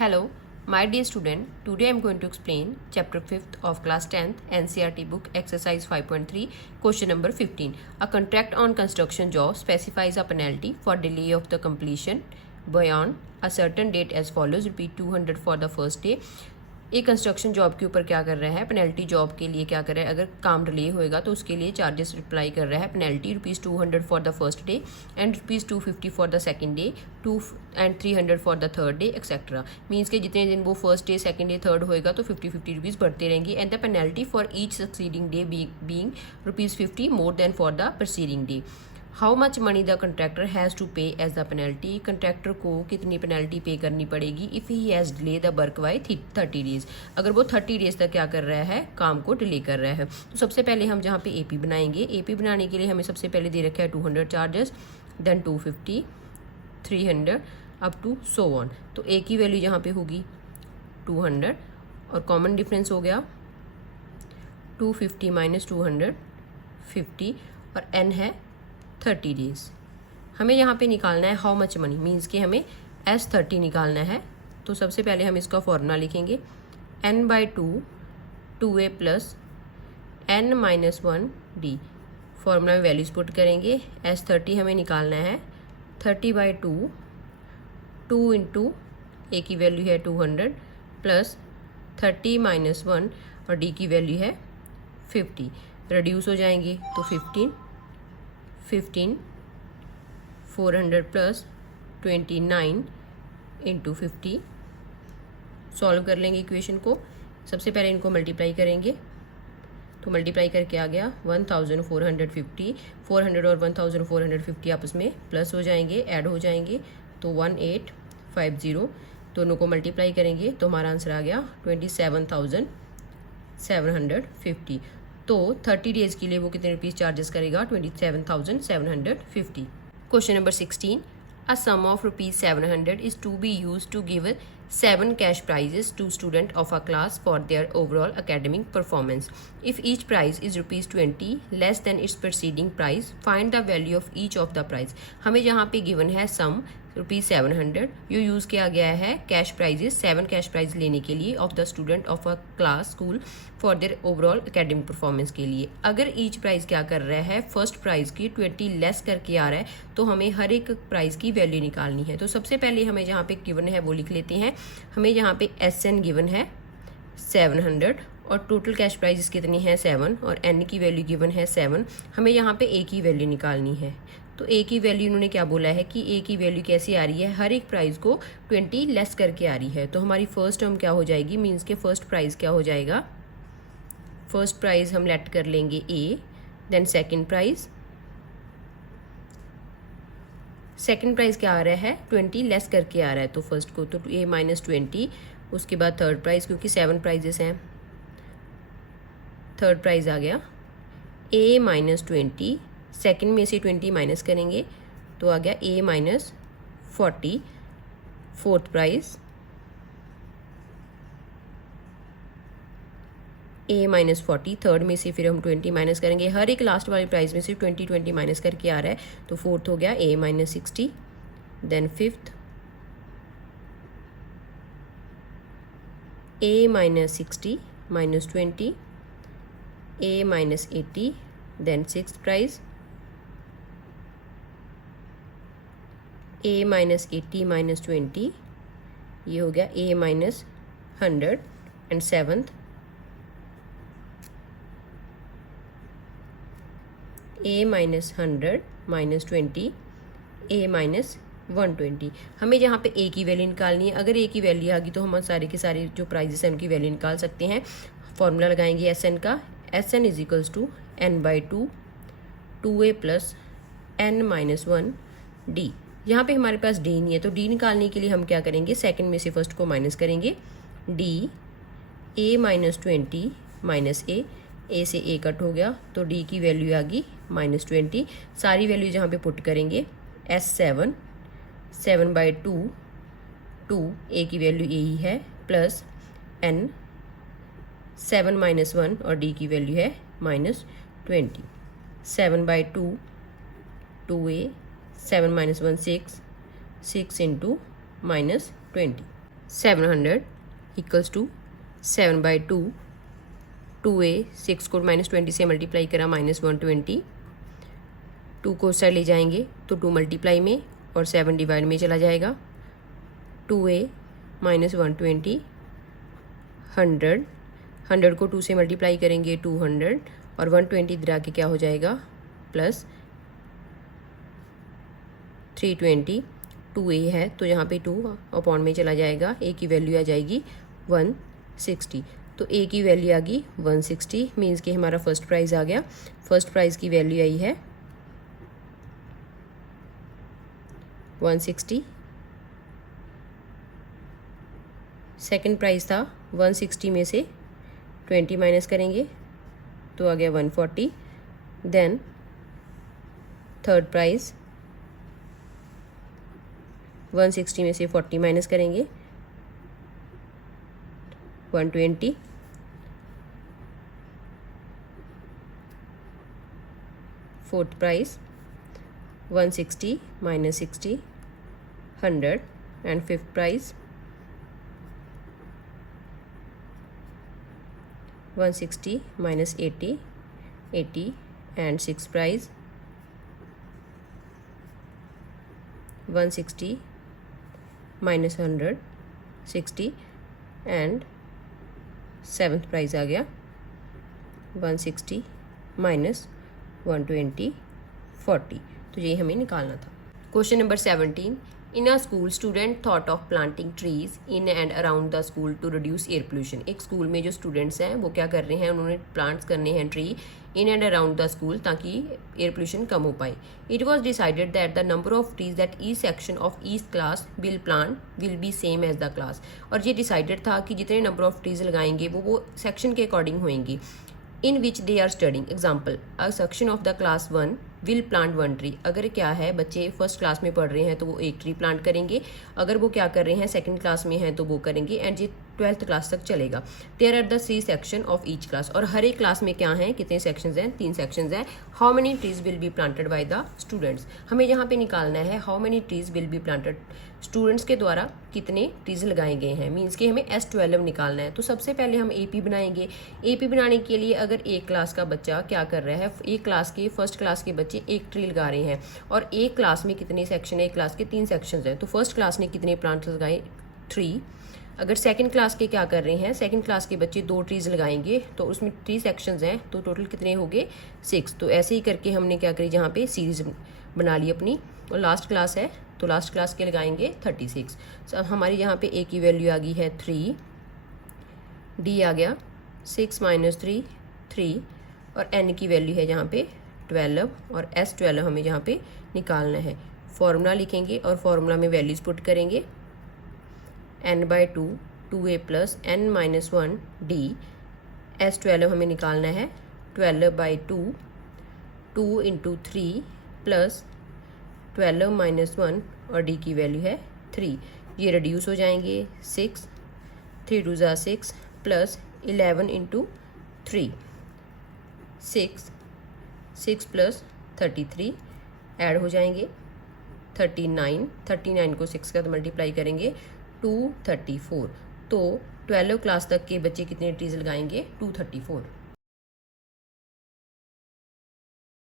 Hello, my dear student. Today I am going to explain chapter 5th of class 10th NCERT book exercise 5.3 question number 15. A contract on construction job specifies a penalty for delay of the completion beyond a certain date as follows. Repeat 200 for the first day. एक construction job के ऊपर क्या कर रहा है, penalty job के लिए क्या कर रहा है, अगर काम डिले होएगा तो उसके लिए चार्जेस रिप्लाई कर रहा है penalty ₹200 for the first day and ₹250 for the second day, 2 and 300 for the third day etcetera. Means के जितने दिन वो first day second day third होएगा तो 50 रुपीज़ बढ़ते रहेंगे and the penalty for each succeeding day being ₹50 more than for the preceding day. How much money the contractor has to pay as the penalty, contractor को कितनी penalty पे करनी पड़ेगी if he has delay the work by 30 days, अगर वो 30 days तक क्या कर रहा है, काम को डिले कर रहा है। तो सबसे पहले हम जहाँ पे एपी बनाएंगे, एपी बनाने के लिए हमें सबसे पहले दे रखा है 200 charges, then 250, 300 up to so on. तो ए की वैल्यू यहाँ पे होगी 200 और कॉमन डिफरेंस हो गया 250 माइनस 200 50 और एन है 30 डेज। हमें यहाँ पे निकालना है हाउ मच मनी, मीन्स कि हमें S30 निकालना है। तो सबसे पहले हम इसका फॉर्मूला लिखेंगे n/2 2a plus n-1d। Formula में वैल्यूज पुट करेंगे। S30 हमें निकालना है 30/2 2 इंटू ए की वैल्यू है 200 प्लस 30 - 1 और डी की वैल्यू है 50। रिड्यूस हो जाएंगे तो 15 400 प्लस 29 इंटू 50। सॉल्व कर लेंगे इक्वेशन को। सबसे पहले इनको मल्टीप्लाई करेंगे तो मल्टीप्लाई करके आ गया 1450। 400 और 1450 आपस में प्लस हो जाएंगे, ऐड हो जाएंगे तो 1850। दोनों को मल्टीप्लाई करेंगे तो हमारा आंसर आ गया 27,750। तो 30 डेज के लिए वो कितने रुपीज़ चार्जेस करेगा, 27,750। Question number 16। A sum of ₹700 is to be used to give 7 cash prizes to student of a class for their overall academic performance. If each prize is ₹20 less than its preceding prize, find the value of each of the prize. हमें यहाँ पे given है सम ₹700, ये use किया गया है cash prices 7 cash prize लेने के लिए of the student of a class school for their overall academic performance के लिए। अगर ईच प्राइज क्या कर रहा है, फर्स्ट प्राइज की 20 लेस करके आ रहा है तो हमें हर एक प्राइज की वैल्यू निकालनी है। तो सबसे पहले हमें जहाँ पे गिवन है वो लिख लेते हैं। हमें यहाँ पे SN गिवन है 700 और टोटल कैश प्राइजेस कितनी है 7 और N की वैल्यू गिवन है 7। हमें यहाँ पे A की वैल्यू निकालनी है। तो A की वैल्यू इन्होंने क्या बोला है कि A की वैल्यू कैसी आ रही है, हर एक प्राइस को 20 लेस करके आ रही है। तो हमारी फर्स्ट टर्म क्या हो जाएगी, मीन्स के फर्स्ट प्राइस क्या हो जाएगा, फर्स्ट प्राइस हम लेट कर लेंगे A, देन सेकंड प्राइस क्या आ रहा है 20 लेस करके आ रहा है तो फर्स्ट को तो A - 20। उसके बाद थर्ड प्राइस, क्योंकि 7 प्राइजेस हैं, थर्ड प्राइस आ गया A - 20। सेकंड में से 20 माइनस करेंगे तो आ गया A - 40। Fourth price A - 40। Third में से फिर हम 20 माइनस करेंगे, हर एक लास्ट वाले प्राइस में से 20 माइनस करके आ रहा है तो फोर्थ हो गया A - 60। Then fifth A - 60 - 20 A - 80। Then sixth price A - 80 - 20, ये हो गया A - 100 and seventh A - 100 - 20 A - 120। हमें यहाँ पे A की वैल्यू निकालनी है। अगर A की वैल्यू आ गई तो हम सारे के सारे जो प्राइजेस हैं उनकी वैल्यू निकाल सकते हैं। फॉर्मूला लगाएंगे SN का, SN = n/2 2a plus n-1d। यहाँ पे हमारे पास D नहीं है तो D निकालने के लिए हम क्या करेंगे, सेकंड में से फर्स्ट को माइनस करेंगे। D A - 20 माइनस A से A कट हो गया तो D की वैल्यू आ गई -20। सारी वैल्यू जहाँ पे पुट करेंगे S7 7/2 2 A की वैल्यू यही है प्लस N 7 - 1 और D की वैल्यू है -20। 7/2 2A 7 - 1 6 6 into -20। 700 equals to 7/2, 2a 6 को -20 से मल्टीप्लाई करा -120, 2 को उस साइड ले जाएंगे तो 2 मल्टीप्लाई में और 7 डिवाइड में चला जाएगा, 2a -120, 100 को 2 से मल्टीप्लाई करेंगे 200 और 120 इधर आके क्या हो जाएगा प्लस 320, 2a है तो यहाँ पे 2 अपॉन में चला जाएगा, a की वैल्यू आ जाएगी 160, तो a की वैल्यू आ गई 160, मीन्स कि हमारा फर्स्ट प्राइज़ आ गया। फर्स्ट प्राइज़ की वैल्यू आई है 160, सेकंड प्राइज़ था 160 में से 20 माइनस करेंगे तो आ गया 140, देन थर्ड प्राइज़ 160 में से 40 माइनस करेंगे 120, fourth prize 160 minus 60 100, and fifth prize 160 minus 80, and sixth prize 160 minus 100 60, and seventh price आ गया 160 minus 120 40, तो ये हमें निकालना था। Question number 17, in a school student thought of planting trees in and around the school to reduce air pollution. एक school में जो students हैं वो क्या कर रहे हैं, उन्होंने प्लांट्स करने हैं tree in and around the school ताकि एयर पोल्यूशन कम हो पाए। It was decided that the number of trees that each section of each class will plant will be same as the class, और ये decided था कि जितने number of trees लगाएंगे वो सेक्शन के अकॉर्डिंग होंगी in which they are studying. Example, a section of the class 1 will plant 1 tree. अगर क्या है बच्चे फर्स्ट क्लास में पढ़ रहे हैं तो वो 1 ट्री प्लांट करेंगे, अगर वो क्या कर रहे हैं सेकंड क्लास में हैं तो वो करेंगे, एंड ये 12th क्लास तक चलेगा। There are the 3 section of each class, और हर एक क्लास में क्या है, कितने सेक्शंस हैं, 3 सेक्शंस हैं। How many trees will be planted by the students, हमें यहाँ पे निकालना है how many trees will be planted, students के द्वारा कितने ट्रीज लगाए गए हैं, मीन्स कि हमें S12 निकालना है। तो सबसे पहले हम AP बनाएंगे। AP बनाने के लिए अगर एक क्लास का बच्चा क्या कर रहा है, एक क्लास के फर्स्ट क्लास के बच्चे 1 ट्री लगा रहे हैं, और एक क्लास में कितने सेक्शन है, एक क्लास के 3 सेक्शंस हैं, तो फर्स्ट क्लास ने कितने प्लांट्स लगाए 3। अगर सेकंड क्लास के क्या कर रहे हैं, सेकंड क्लास के बच्चे 2 ट्रीज लगाएंगे तो उसमें 3 सेक्शंस हैं, तो टोटल कितने हो गए 6। तो ऐसे ही करके हमने क्या करी, जहाँ पे सीरीज बना ली अपनी, और लास्ट क्लास है तो लास्ट क्लास के लगाएंगे 36। अब हमारी यहाँ पे A की वैल्यू आ गई है 3, D आ गया 6 - 3 3, और N की वैल्यू है यहाँ पे 12, और S12 हमें यहाँ पे निकालना है। फॉर्मूला लिखेंगे और फॉर्मूला में वैल्यूज पुट करेंगे, n/2 2a + n - 1 d, S12 हमें निकालना है 12/2 2 × 3 + 12 - 1, और d की वैल्यू है 3। ये रिड्यूस हो जाएंगे 6 3 2 = 6 + 11 × 3 6 6 + 33 ऐड हो जाएंगे 39 को 6 का मल्टीप्लाई करेंगे 234। तो 12 क्लास तक के बच्चे कितने ट्रीज लगाएंगे 234।